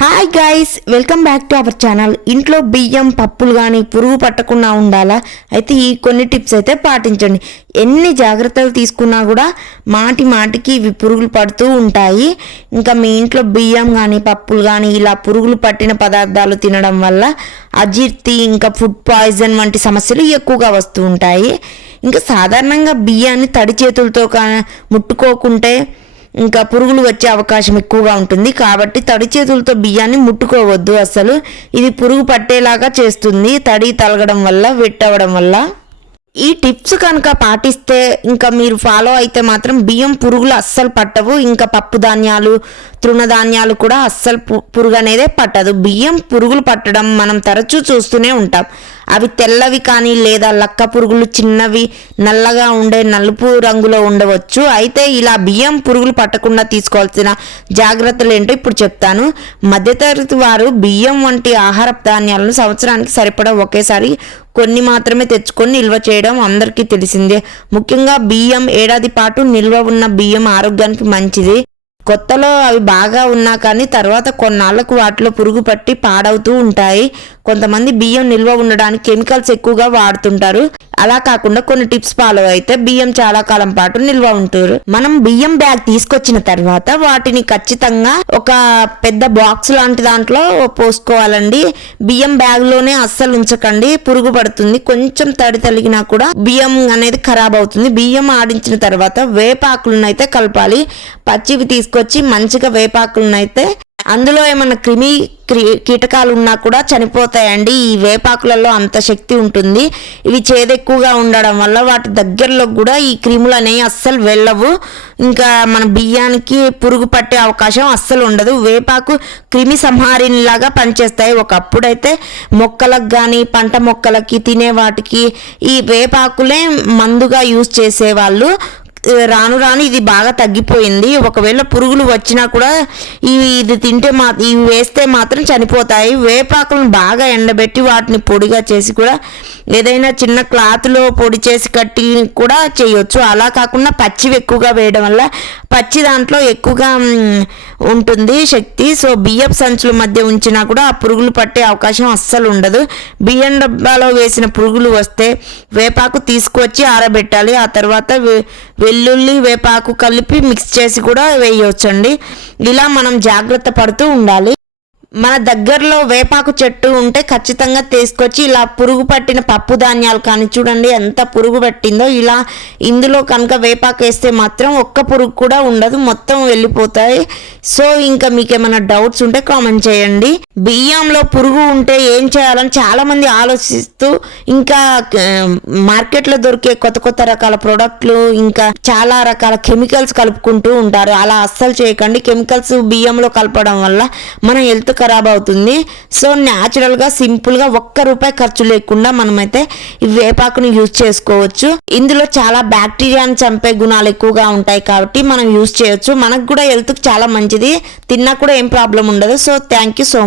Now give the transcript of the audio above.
Hi guys welcome back to our channel ఇంట్లో బియ్యం పప్పులు కానీ పురుగు పట్టకుండా ఉండాలా? అయితే ఈ కొన్ని టిప్స్ అయితే పాటించండి. ఎన్ని జాగ్రత్తలు తీసుకున్నా కూడా మాటి మాటికి ఇవి పురుగులు పడుతూ ఉంటాయి. ఇంకా మీ ఇంట్లో బియ్యం కానీ పప్పులు కానీ ఇలా పురుగులు పట్టిన పదార్థాలు తినడం వల్ల అజీర్తి ఇంకా ఫుడ్ పాయిజన్ వంటి సమస్యలు ఎక్కువగా వస్తూ ఉంటాయి. ఇంకా సాధారణంగా బియ్యాన్ని తడి చేతులతో కా ముట్టుకోకుంటే ఇంకా పురుగులు వచ్చే అవకాశం ఎక్కువగా ఉంటుంది. కాబట్టి తడి చేతులతో బియ్యాన్ని ముట్టుకోవద్దు అసలు. ఇది పురుగు పట్టేలాగా చేస్తుంది. తడి తలగడం వల్ల వెట్టవడం వల్ల. ఈ టిప్స్ కనుక పాటిస్తే ఇంకా మీరు ఫాలో అయితే మాత్రం బియ్యం పురుగులు అస్సలు పట్టవు. ఇంకా పప్పు ధాన్యాలు తృణధాన్యాలు కూడా అస్సలు పు- పురుగు అనేదే పట్టదు. బియ్యం పురుగులు పట్టడం మనం తరచూ చూస్తూనే ఉంటాం. అవి తెల్లవి కానీ లేదా లక్క పురుగులు చిన్నవి నల్లగా ఉండే నలుపు రంగులో ఉండవచ్చు. అయితే ఇలా బియ్యం పురుగులు పట్టకుండా తీసుకోవాల్సిన జాగ్రత్తలు ఏంటో ఇప్పుడు చెప్తాను. మధ్యతరగతి వారు బియ్యం వంటి ఆహార ధాన్యాలను సంవత్సరానికి సరిపడా ఒకేసారి కొన్ని మాత్రమే తెచ్చుకొని నిల్వ చేయడం అందరికీ తెలిసిందే. ముఖ్యంగా బియ్యం ఏడాది పాటు నిల్వ ఉన్న బియ్యం ఆరోగ్యానికి మంచిది. కొత్తలో అవి బాగా ఉన్నా కానీ తర్వాత కొన్నాళ్ళకు వాటిలో పురుగు పట్టి పాడవుతూ ఉంటాయి. కొంతమంది బియ్యం నిల్వ ఉండడానికి కెమికల్స్ ఎక్కువగా వాడుతుంటారు. అలా కాకుండా కొన్ని టిప్స్ ఫాలో అయితే బియ్యం చాలా కాలం పాటు నిల్వ ఉంటారు. మనం బియ్యం బ్యాగ్ తీసుకొచ్చిన తర్వాత వాటిని ఖచ్చితంగా ఒక పెద్ద బాక్స్ లాంటి దాంట్లో పోసుకోవాలండి. బియ్యం బ్యాగ్లోనే అస్సలు ఉంచకండి. పురుగు పడుతుంది. కొంచెం తడి తలిగినా కూడా బియ్యం అనేది ఖరాబ్ అవుతుంది. బియ్యం ఆడించిన తర్వాత వేపాకులను అయితే కలపాలి. పచ్చివి తీసుకొచ్చి మంచిగా వేపాకులను అయితే అందులో ఏమైనా క్రిమి క్రి- కీటకాలు ఉన్నా కూడా చనిపోతాయండి. ఈ వేపాకులలో అంత శక్తి ఉంటుంది. ఇవి చేదెక్కువగా ఉండడం వల్ల వాటి దగ్గరలో కూడా ఈ క్రిములు అనేవి అస్సలు వెళ్ళవు. ఇంకా మన బియ్యానికి పురుగు పట్టే అవకాశం అస్సలు ఉండదు. వేపాకు క్రిమి సంహారినిలాగా పనిచేస్తాయి. ఒకప్పుడైతే మొక్కలకు కానీ పంట మొక్కలకి తినే వాటికి ఈ వేపాకులే మందుగా యూజ్ చేసేవాళ్ళు. రాను రాను ఇది బాగా తగ్గిపోయింది. ఒకవేళ పురుగులు వచ్చినా కూడా ఇవి ఇది తింటే మా ఇవి వేస్తే మాత్రం చనిపోతాయి. వేపాకులను బాగా ఎండబెట్టి వాటిని పొడిగా చేసి కూడా ఏదైనా చిన్న క్లాత్లో పొడి చేసి కట్టి కూడా చేయొచ్చు. అలా కాకుండా పచ్చివి ఎక్కువగా వేయడం వల్ల పచ్చి దాంట్లో ఎక్కువగా ఉంటుంది శక్తి. సో బియ్యపు సంచుల మధ్య ఉంచినా కూడా ఆ పురుగులు పట్టే అవకాశం అస్సలు ఉండదు. బియ్యం డబ్బాలో వేసిన పురుగులు వస్తే వేపాకు తీసుకువచ్చి ఆరబెట్టాలి. ఆ తర్వాత వె- వెల్లుల్లి వేపాకు కలిపి మిక్స్ చేసి కూడా వేయవచ్చండి. ఇలా మనం జాగ్రత్త పడుతూ ఉండాలి. మన దగ్గరలో వేపాకు చెట్టు ఉంటే ఖచ్చితంగా తీసుకొచ్చి ఇలా పురుగు పట్టిన పప్పు ధాన్యాలు కానీ చూడండి ఎంత పురుగు పట్టిందో. ఇలా ఇందులో కనుక వేపాకు వేస్తే మాత్రం ఒక్క పురుగు కూడా ఉండదు మొత్తం వెళ్ళిపోతాయి. సో ఇంకా మీకు ఏమైనా డౌట్స్ ఉంటే కామెంట్ చేయండి. బియ్యంలో పురుగు ఉంటే ఏం చేయాలని చాలా మంది ఆలోచిస్తూ ఇంకా మార్కెట్లో దొరికే కొత్త కొత్త రకాల ప్రోడక్ట్లు ఇంకా చాలా రకాల కెమికల్స్ కలుపుకుంటూ ఉంటారు. అలా అస్సలు చేయకండి. కెమికల్స్ బియ్యంలో కలపడం వల్ల మన హెల్త్ ఖరాబ్ అవుతుంది. సో న్యాచురల్గా సింపుల్గా ఒక్క రూపాయి ఖర్చు లేకుండా మనమైతే ఈ వేపాకుని యూజ్ చేసుకోవచ్చు. ఇందులో చాలా బ్యాక్టీరియాని చంపే గుణాలు ఎక్కువగా ఉంటాయి కాబట్టి మనం యూజ్ చేయొచ్చు. మనకు కూడా హెల్త్కి చాలా మంచిది. తిన్నా కూడా ఏం ప్రాబ్లం ఉండదు. So thank you so much